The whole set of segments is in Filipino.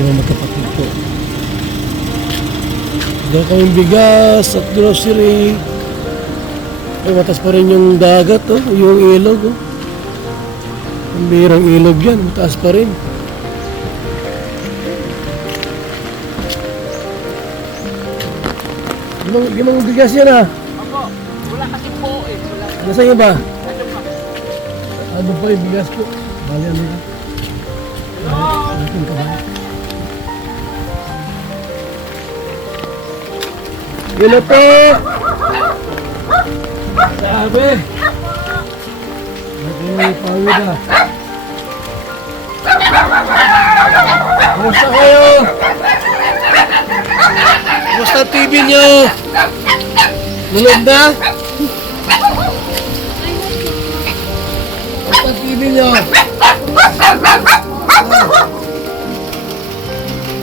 Yung magkapatid ko. Doon kaming bigas at grocery. Ay, matas pa rin yung dagat, oh. Yung ilog, oh. Ang birang ilog yan, mataas pa rin. Ginang bigas yan, ah. Ako, wala kasi po eh. Wala. Nasaan yung ba? Ano pa? Ano pa yung bigas ko? Bali, ano yun? Ano ka ba? Yun na po! Sabi! May pawid ah. Kumusta kayo? Kumusta TV nyo? Nulog na? Kumusta TV nyo?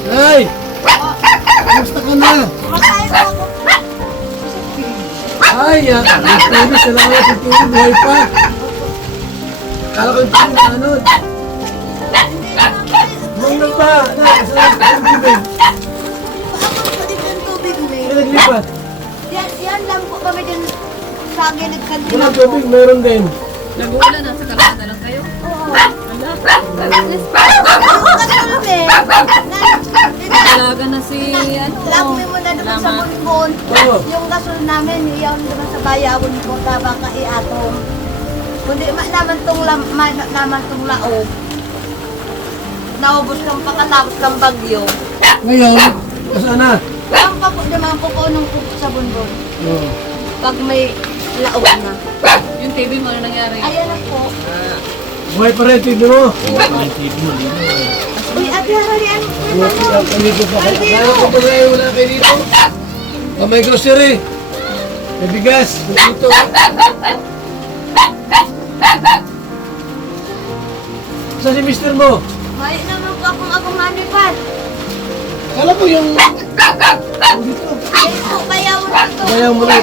Ay! Kumusta ka na? Ay, TV, salamat sa TV, buhay pa. Kala ko yung TV na ano. Muna pa, salamat sa TV. Ay, naglipat. Yan lang po kami din sa gilid kanina Walang po. tubig, mayroon din. Nag-uulan na sa kalsada lang kayo. Oo. Wala. Ako kasunod eh. Talaga na si ano. Lakmi mo na doon sa Munbon. Oo. Yung gasol namin, yung doon sa bayawon ko, tabang ka iatong. Kundi naman tong laog. Naubos kang pagkatapos ng bagyo. Ngayon, saan na? Ang pa po naman po nung sa Bunbon. Oo. Pag may laog na. Yung TV mo, ano nangyari? Ayan na po. Buhay pa rin, TV mo. Uy, ate, harian po Buhay pa dito pa kayo. Kaya ko pa rin, wala kayo dito. May grocery. May bigas. Dito. Saan si mister mo? May naman po akong manipal. Kala ko yung... Dito. Ay po, bayawon na to. Kaya mo na.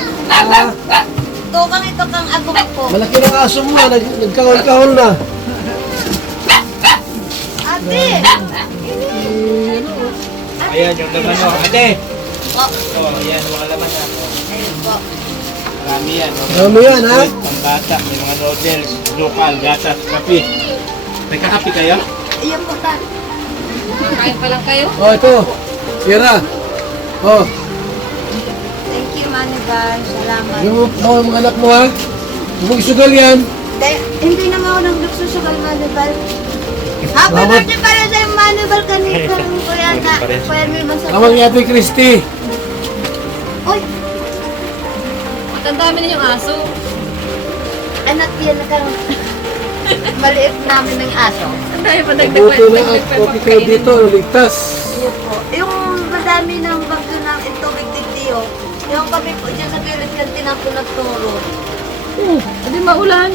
Tukang ito kang agong po. Malaki ng aso mo. Nagkahol-kahol na. Ate! Ayan yung laman mo. Ate! Po. Oh, ayan mga laman na. Ayun po. Marami yan. Marami yan, ha? Pambata, may mga noodles, local, gatas, kape. May kakape kayo? Ayun po ta. Kain pa lang kayo? Oh, ito. Sira. Oh. Thank you, Manigal. Salamat. Yung mga anak mo, ha? Huwag mong isugal yan. Hindi naman ako nagsusugal, Manigal. Happy Salamat. birthday pala sa Manigal kanina. Kuya na. Kuya may masarap. Tawag ni Ate Christy. Uy! Ang dami na yung aso. Anak yan na kang maliit namin ng aso. Ang dami pa Buto na at okay kayo dito. Ligtas. Yun po. Yung madami ng bagyo ng tubig dito. Yung kami po dyan sa gilid kantina po nagturo. Hindi maulan.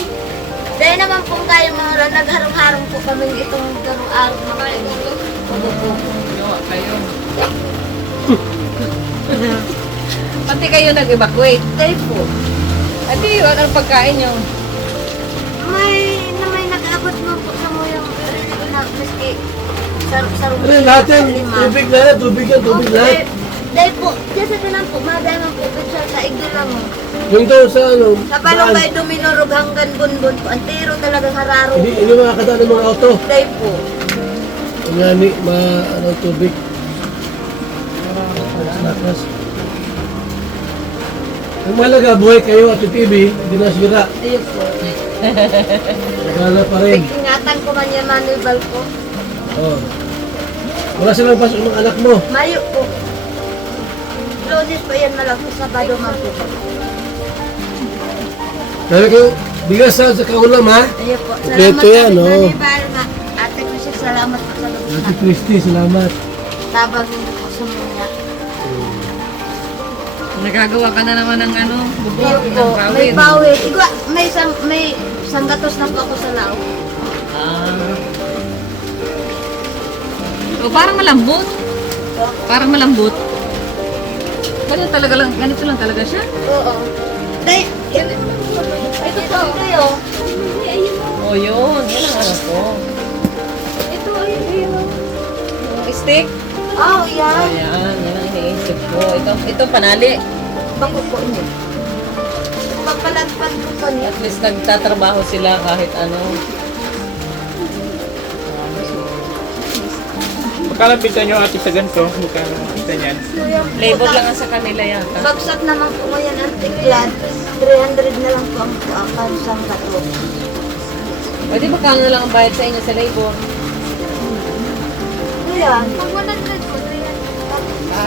Dahil naman po kayo mga nagharong-harong po kami itong garong-arong mga kayo. Gawa kayo. Pati kayo nag-evacuate. Dahil po, Adi, wala ang pagkain nyo. may nag-abot mo po sa mo yung really ko na miski sarong-sarong. Ano lahat yan? Tubig na yan. Tubig yan. Tubig lahat. Dahil po, dyan sa tinan po, madamang po siya sa igdo lang. Yung daw sa ano. Sa palong kayo duminurog hanggang bunbun po. Antero talagang hararo. Hindi makakadaan ng mga auto. Dahil po. Nga ni, ano, tubig. Lakas. Ang mahalaga, buhay kayo at yung TV, hindi na sira. Ayun po. Nagala pa rin. Ingatan ko man yan manibal ko. Oh. Wala silang pasok ng anak mo. Mayo po. Lunes po yan malang po. Sabado man po. Sabi ko, bigas sa kaulam, ha? Ayun po. Kompleto yan, po, oh. Manibal nga. Ate ko siya, salamat po sa Ate lubos. Christy, salamat. Tabang hindi po sa muna. Nagagawa ka na naman ng ano, bubog, Ayun ng po. May pawid. pawid. Igwa, may sanggatos na po ako sa lao. O, parang malambot. Parang malambot. Ganito talaga lang, ganito lang talaga siya. Oo. Dahil, ito po. Ito yun. O, yun. Yan ang ano ko. Ito, ayun. Yung Stick? Oh, yan. Ayan, yan ang iniisip ko. Ito panali. Bako po niyo. Pagpalatpan ko po niyo. At least nagtatrabaho sila kahit ano. Magkano pinta nyo ate sa ganito? Magkano pinta niyan? Labor lang ang sa kanila yata. Bagsak naman po ngayon ang tiklan. 300 na lang po ang pansang gato. Pwede ba kano na lang ang bayad sa inyo sa labor? Ayan. Pag 100 po,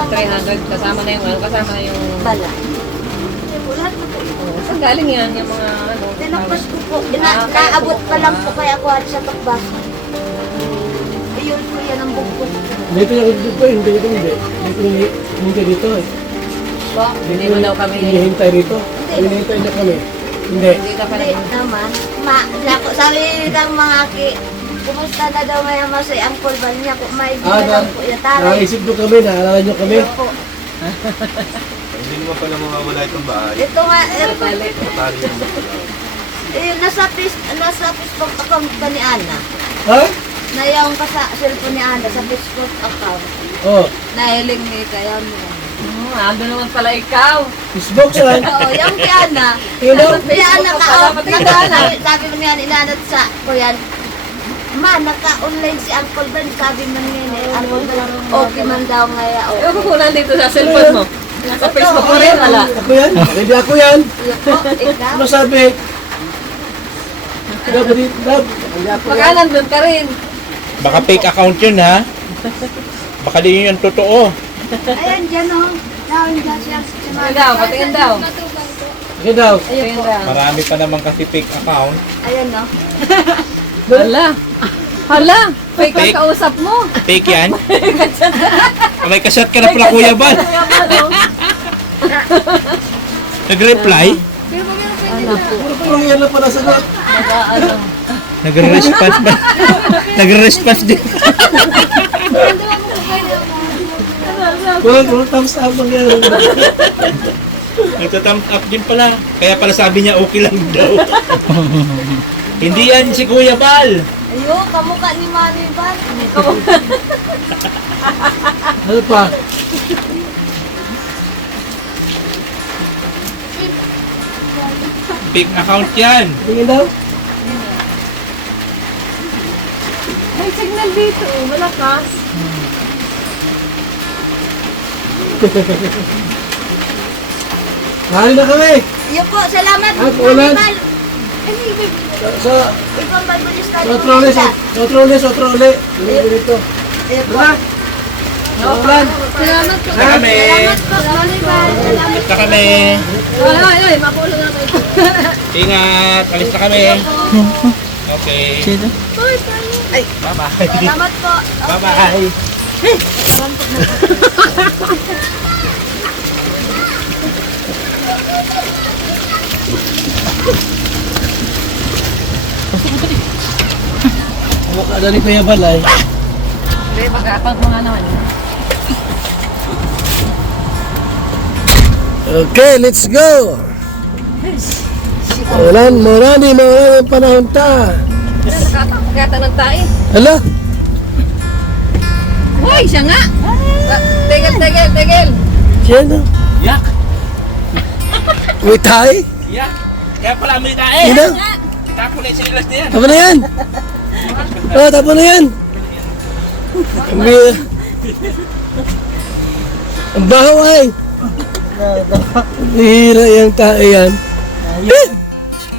300 kasama na yung kasama na yung Bala. Lahat po po. oh, saan galing yan yung mga ano? Tinapos ko po. Naabot pa lang po kaya ako sa takbas. Ayun po yan ang bugbog ko. Dito yung dito, hindi dito, hindi. Hindi dito eh. Po, hindi mo daw kami Hinihintay dito. Hinihintay niya kami. Hindi. hindi ka pa Hindi rin. naman. Sabi ng mga kumusta na daw may masay ang kulban niya kung may Ah, lang po yatari. naisip nyo kami, naalala nyo kami. Po. Hindi naman pala mawawala itong bahay. Ito nga, Tali. Matali yan. nasa Facebook account pa ni Ana. Ha? Na yung cellphone ni Ana sa Facebook account. Oh, Nahiling ni kaya mo. Ando naman pala ikaw. Facebook saan? Oo, yung kay Ana. Yun daw? Kaya Ana sabi mo niya inanat sa kuyan. Ma, naka-online si Uncle Ben. Sabi mo niya, Uncle Ben, okay man daw ngaya. Ewan Okay. ko kung nandito sa cellphone mo. Sa Facebook mo rin, wala. Ako yan? Hindi ako yan. Iyo po, ikaw. Ano sabi? Dapat dito, hindi ako Baka yan. nandun ka rin. Baka fake account yun ha? Baka di yun yung totoo. Ayan, dyan o. Dawin dyan siya. Patingin daw, patingin daw. matubang po. Sige daw. Patingin daw. Marami pa naman kasi fake account. Ayan o. Hala. Hala. Fake Fake? ang kausap mo. Fake yan? May kasyat ka na pala Kuya Bal. Nag-reply? Pero pag meron pwede Ano na. po? Puro yan lang pala sagot. Nag-ano. Nag-response ba? Nag-response din. Hindi mo po pwede ako. Puro thumbs up lang yan. Nagta-thumbs up din pala. Kaya pala sabi niya okay lang daw. Hindi yan si Kuya Bal. Ayo, kamukha ni Manny Ban. Ano pa? Fake account yan. Tingin daw? May signal dito. Malakas. Mahal na kami. Iyo po, salamat. Ah, ulan. Manny Ban. Sa Ibang Bible study. sa trole. Dito. Iyo po. Diba? Ulan. Salamat po. Basta kami. Salamat po, Manny Ban. Salamat Basta kami. Ay, ay, mapulong na kayo. Ingat. Alis na kami. Okay. Bye-bye. Salamat po. Bye-bye. Mukha na ni Kuya Balay. Hindi, mag-account mo nga naman. Okay, let's go. Marami panahon ta. Nagkakatanong tayo. Hala, Hoy, siya nga! Tegel! siya na. Yak. May tayo. Yak. Kaya pala may tae. Yun na. Tapo na yung sinilas na yan. Tama na yan. Oh, tama na yan. Ang baho ay. Hihira yung tae yan. Eh,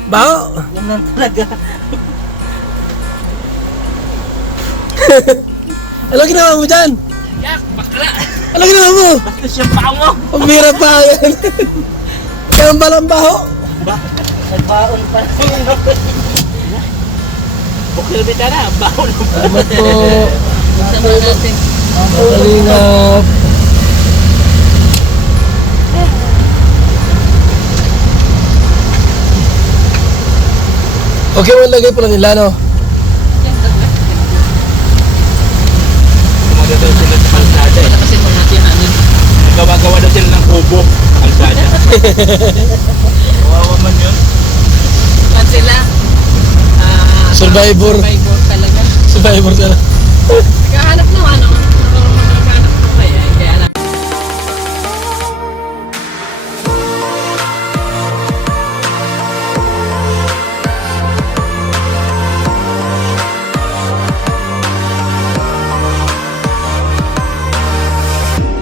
baho. Ganun talaga. Ano ginawa mo dyan? Yak. Bakla. Ano ginawa mo? Basta siya pa mo. Ang bira pa yan. Kaya ang balang baho. Nagbaon pa. Bukil bita na. Baon. Salamat po. Sama natin. Kalingap. Okay, lagay pala nila, no? Kumaga daw sila sa kalsada eh. Kasi mo natin namin. Gawa-gawa daw sila ng kubo. Kalsada. Kawawa man yun. At sila, Survivor. survivor talaga. Survivor sila.